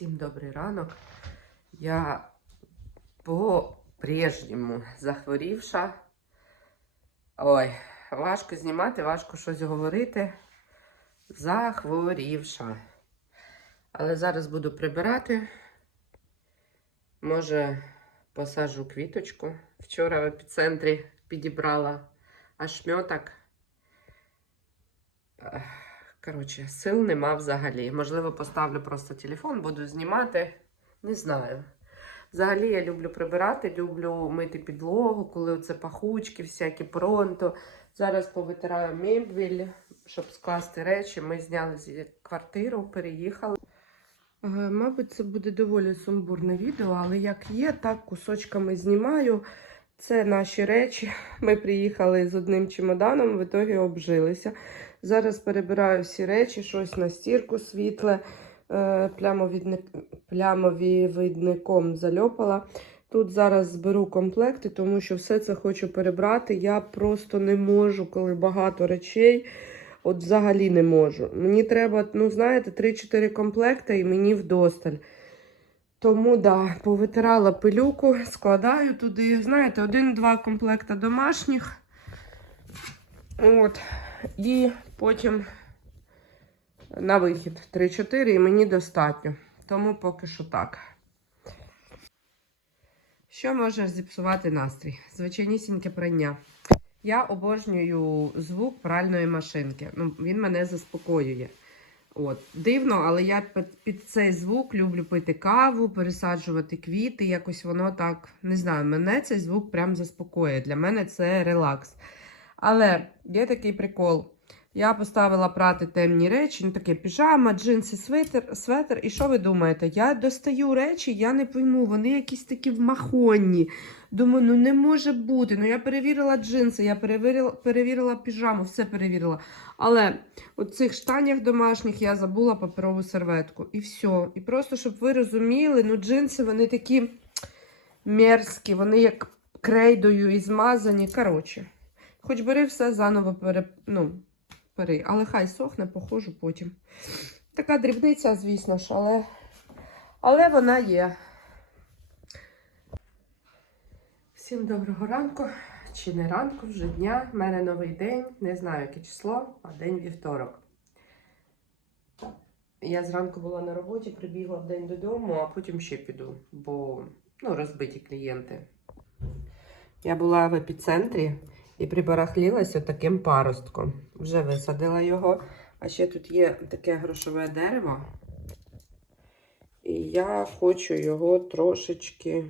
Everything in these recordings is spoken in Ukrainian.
Всім добрий ранок. Я по-прежньому захворівша. Ой, важко знімати, важко щось говорити. Захворівша. Але зараз буду прибирати. Може, посаджу квіточку. Вчора в епіцентрі підібрала ашмьоток. Коротше, сил нема взагалі. Можливо, поставлю просто телефон, буду знімати. Не знаю. Взагалі я люблю прибирати, люблю мити підлогу, коли це пахучки, всякі пронто. Зараз повитираю мебель, щоб скласти речі. Ми зняли з- квартиру, переїхали. Е, Мабуть, це буде доволі сумбурне відео, але як є, так кусочками знімаю. Це наші речі. Ми приїхали з одним чемоданом, в ітогі обжилися. Зараз перебираю всі речі, щось на стірку світле, е, плямовідник, плямовідником зальопала. Тут зараз зберу комплекти, тому що все це хочу перебрати. Я просто не можу, коли багато речей. От взагалі не можу. Мені треба, ну знаєте, 3-4 комплекти і мені вдосталь. Тому да, повитирала пилюку, складаю туди. Знаєте, один-два комплекта домашніх. От. І потім на вихід 3-4 і мені достатньо. Тому поки що так. Що може зіпсувати настрій? Звичайнісіньке прання. Я обожнюю звук пральної машинки. Ну, він мене заспокоює. От. Дивно, але я під, цей звук люблю пити каву, пересаджувати квіти. Якось воно так, не знаю, мене цей звук прям заспокоює. Для мене це релакс. Але є такий прикол. Я поставила прати темні речі, ну таке піжама, джинси, свитер, светр. І що ви думаєте? Я достаю речі, я не пойму, вони якісь такі вмахонні. Думаю, ну не може бути. Ну я перевірила джинси, я перевірила, перевірила піжаму, все перевірила. Але у цих штанях домашніх я забула паперову серветку. І все. І просто, щоб ви розуміли, ну джинси вони такі мерзкі, вони як крейдою і змазані. Коротше, хоч бери все заново пере, ну, бери. Але хай сохне, похожу потім. Така дрібниця, звісно ж, але, але вона є. Всім доброго ранку. Чи не ранку, вже дня. У мене новий день. Не знаю, яке число, а день вівторок. Я зранку була на роботі, прибігла в день додому, а потім ще піду, бо ну, розбиті клієнти. Я була в епіцентрі і прибарахлілася таким паростком. Вже висадила його. А ще тут є таке грошове дерево. І я хочу його трошечки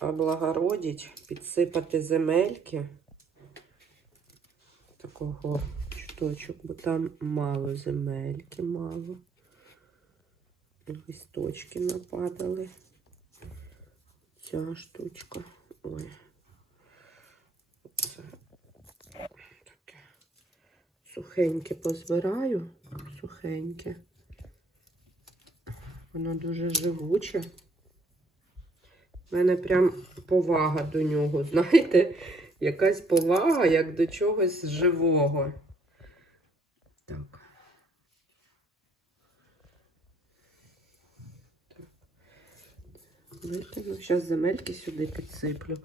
облагородить, підсипати земельки. Такого чуточок, бо там мало земельки, мало. Листочки нападали. Ця штучка. Ой. Це таке. Сухеньке позбираю. Сухеньке. Воно дуже живуче. У мене прям повага до нього, знаєте, якась повага, як до чогось живого. Так. Так. Зараз земельки сюди підсиплю.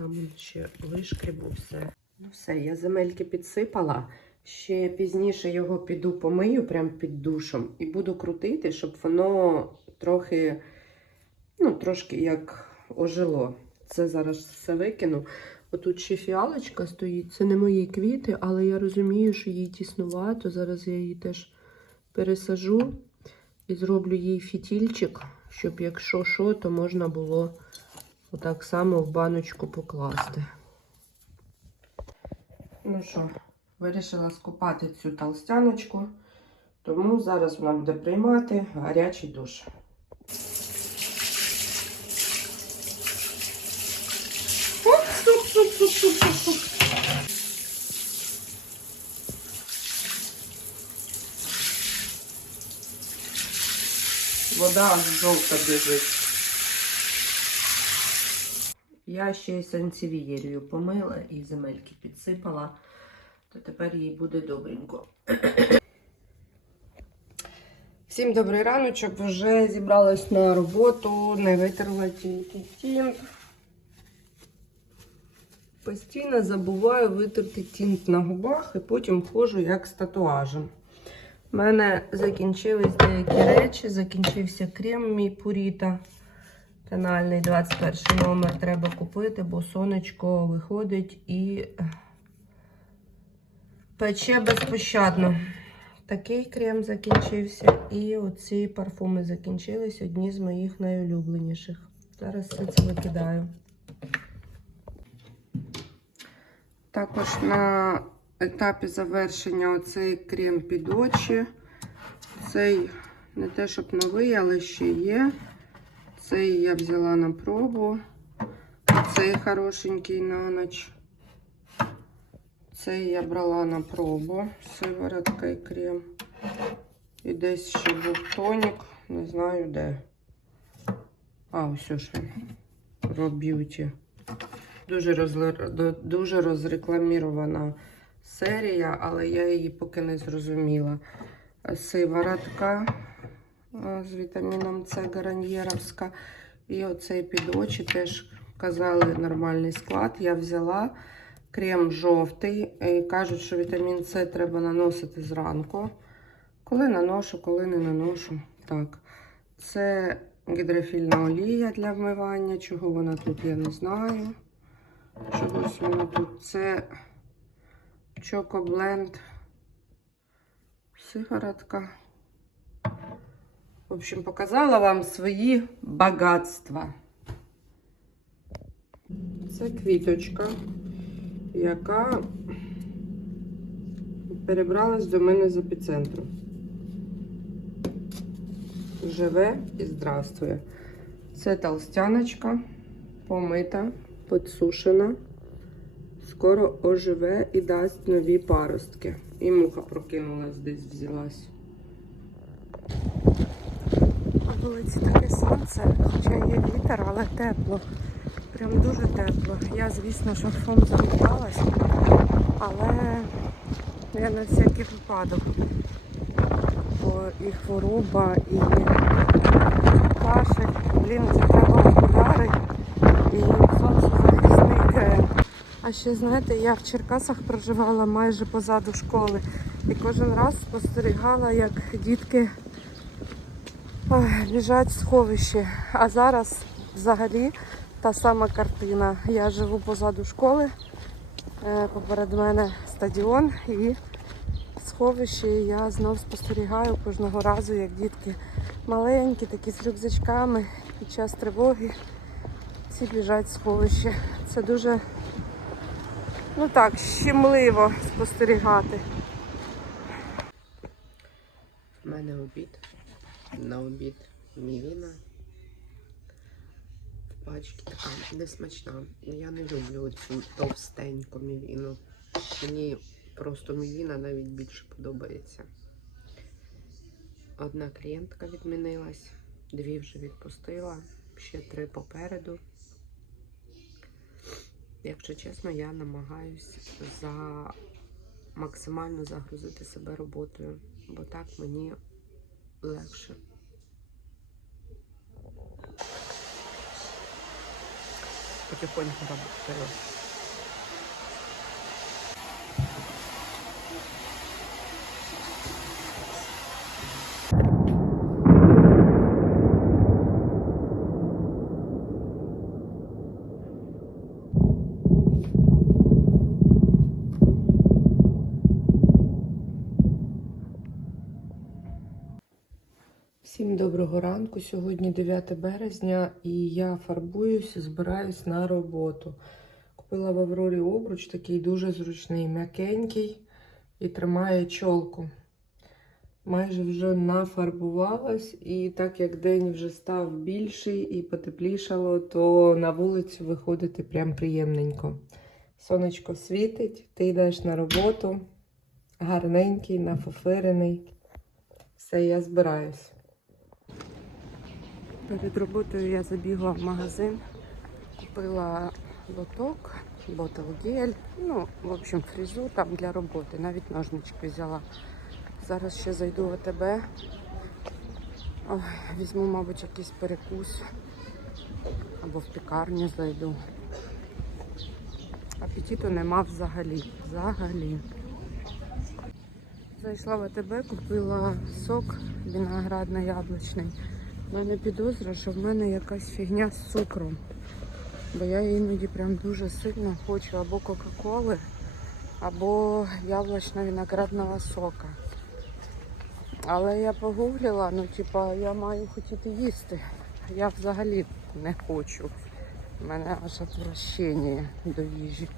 Там он ще лишки, бо все. Ну все, я земельки підсипала. Ще пізніше його піду помию прямо під душем і буду крутити, щоб воно трохи, ну, трошки як ожило. Це зараз все викину. Отут ще фіалочка стоїть. Це не мої квіти, але я розумію, що їй тіснувато. Зараз я її теж пересажу і зроблю їй фітільчик, щоб якщо що, то можна було отак само в баночку покласти. Ну що, вирішила скупати цю толстяночку, тому зараз вона буде приймати гарячий душ. Вода жовта біжить. Я ще й сансівієрію помила і земельки підсипала, то тепер їй буде добренько. Всім добрий раночок. Вже зібралась на роботу, не витерла тільки тінт. Постійно забуваю витерти тінт на губах і потім ходжу як з татуажем. У мене закінчились деякі речі, закінчився крем мій Пуріта. Тональний 21 номер треба купити, бо сонечко виходить і пече безпощадно. Такий крем закінчився. І оці парфуми закінчились. Одні з моїх найулюбленіших. Зараз все це викидаю. Також на етапі завершення оцей крем під очі. Цей не те, щоб новий, але ще є. Цей я взяла на пробу. Цей хорошенький на ніч. Цей я брала на пробу. Сиворотка і крем. І десь ще був тонік. Не знаю де. А, ось ж він. Raw. Дуже, розли... дуже розрекламірована серія, але я її поки не зрозуміла. Сиворотка з вітаміном С гараньєровська. І оцей під очі теж казали нормальний склад. Я взяла крем жовтий. І кажуть, що вітамін С треба наносити зранку. Коли наношу, коли не наношу. Так. Це гідрофільна олія для вмивання. Чого вона тут, я не знаю. Чогось вона тут. Це чокобленд. Сигаретка. В общем, показала вам свої багатства. Це квіточка, яка перебралась до мене з епіцентру. Живе і здравствує. Це толстяночка, помита, підсушена. Скоро оживе і дасть нові паростки. І муха прокинулась десь взялась. На вулиці таке сонце, хоча є вітер, але тепло. Прям дуже тепло. Я, звісно, шарфом замоталась, але я на всякий випадок. Бо і хвороба, і кашель. Блін, це треба окуляри і сонцезахисний крем. А ще знаєте, я в Черкасах проживала майже позаду школи. І кожен раз спостерігала, як дітки Ой, біжать в сховище. А зараз взагалі та сама картина. Я живу позаду школи, е, поперед мене стадіон і сховище. І я знов спостерігаю кожного разу, як дітки маленькі, такі з рюкзачками під час тривоги. Всі біжать в сховище. Це дуже ну так, щемливо спостерігати. У мене обід. На обід мівіна. В пачці така несмачна. Я не люблю цю товстеньку мівіну. Мені просто мівіна навіть більше подобається. Одна клієнтка відмінилась, дві вже відпустила, ще три попереду. Якщо чесно, я намагаюсь за максимально загрузити себе роботою, бо так мені легше. porque foi no computador. Ранку. Сьогодні 9 березня і я фарбуюсь, збираюсь на роботу. Купила в Аврорі обруч, такий дуже зручний, м'якенький і тримає чолку. Майже вже нафарбувалась, і так як день вже став більший і потеплішало, то на вулицю виходити прям приємненько. Сонечко світить, ти йдеш на роботу, гарненький, нафофирений. Все, я збираюсь. Перед роботою я забігла в магазин, купила лоток, ботл-гель, ну, в общем, фрізу там для роботи, навіть ножнички взяла. Зараз ще зайду в АТБ Ой, візьму, мабуть, якийсь перекус. Або в пікарню зайду. Апетиту нема взагалі. Взагалі. Зайшла в АТБ, купила сок виноградно-яблучний. У мене підозра, що в мене якась фігня з цукром. Бо я іноді прям дуже сильно хочу або Кока-Коли, або яблучно-виноградного сока. Але я погуглила, ну типа я маю хотіти їсти. Я взагалі не хочу. У мене аж отвращення до їжі.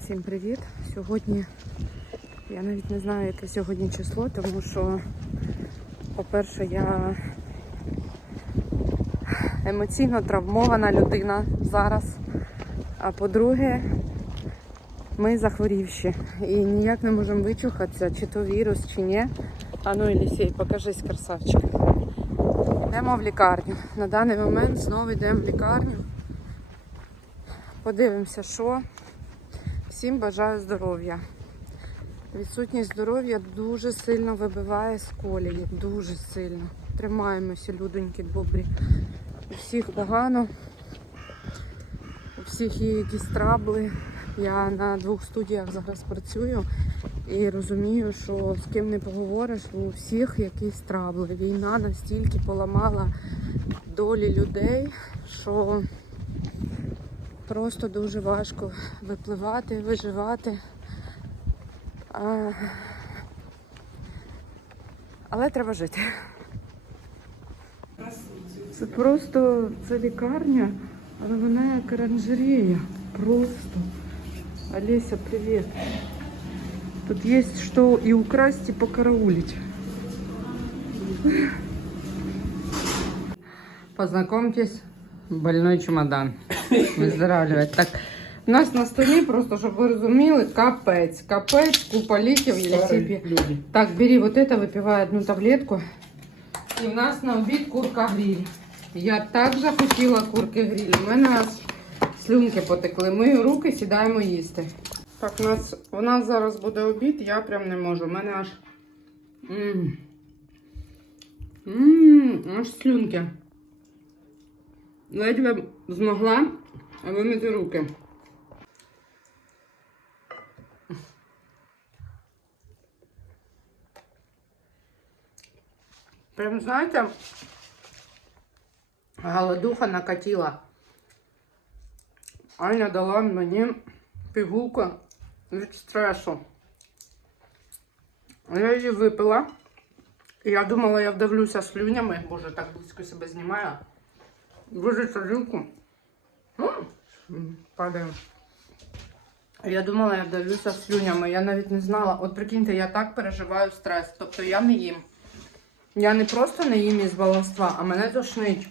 Всім привіт! Сьогодні я навіть не знаю, яке сьогодні число, тому що, по-перше, я емоційно травмована людина зараз. А по-друге, ми захворівші і ніяк не можемо вичухатися, чи то вірус, чи ні. А ну, Елісей, покажись, красавчик. Йдемо в лікарню. На даний момент знову йдемо в лікарню. Подивимося, що. Всім бажаю здоров'я. Відсутність здоров'я дуже сильно вибиває з колії. Дуже сильно. Тримаємося, людоньки добрі. У всіх погано. У всіх є якісь трабли. Я на двох студіях зараз працюю і розумію, що з ким не поговориш, у всіх якісь трабли. Війна настільки поламала долі людей, що просто дуже важко випливати, виживати. А... Але треба жити. Це просто це лікарня, але вона як оранжерея. Просто. Олеся, привіт. Тут є що і украсть, і покараулить. Познакомьтесь, больной чемодан. Выздоравливать. Так, у нас на столі, просто щоб ви розуміли, капець. Капець, купа ліків, Єлісіпі. Так, бери вот это, випивай одну таблетку. І в нас на обід курка гриль. Я так захотіла курки гриль. У мене аж слюнки потекли. Мию руки, сідаємо їсти. Так, у нас, у нас зараз буде обід, я прям не можу. У мене аж. Мм. Мм, аж слюнки. Ледве змогла вимити руки. Прям, знаєте, голодуха накатила. Аня дала мені пігулку від стресу. Я її випила. І Я думала, я вдавлюся слюнями. Боже, так близько себе знімаю. Боже, тарілку. Падаю. Я думала, я вдавлюся слюнями. Я навіть не знала. От прикиньте, я так переживаю стрес. Тобто я не їм. Я не просто не їм із баланства, а мене тошнить.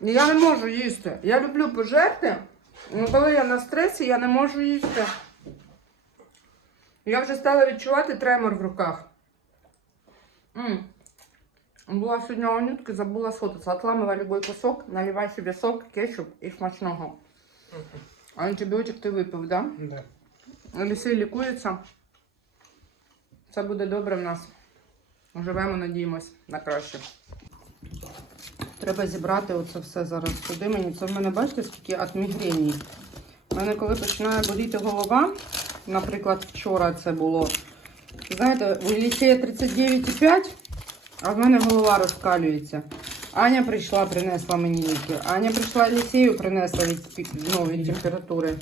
Я не можу їсти. Я люблю пожерти, але коли я на стресі, я не можу їсти. Я вже стала відчувати тремор в руках. М. Була сьогодні у забула сфотатися. Отламила любой кусок, наливай собі сок, кетчуп і смачного. Антибіотик ти випив, да? Да. Олексій лікується. Це буде добре в нас. Живемо, надіємось на краще. Треба зібрати оце все зараз сюди. Мені це в мене, бачите, скільки від. У мене коли починає боліти голова, наприклад, вчора це було. Знаєте, у Єлісея 39,5, а в мене голова розкалюється. Аня прийшла, принесла мені ліки. Аня прийшла Єлісею, принесла від, ну, температури.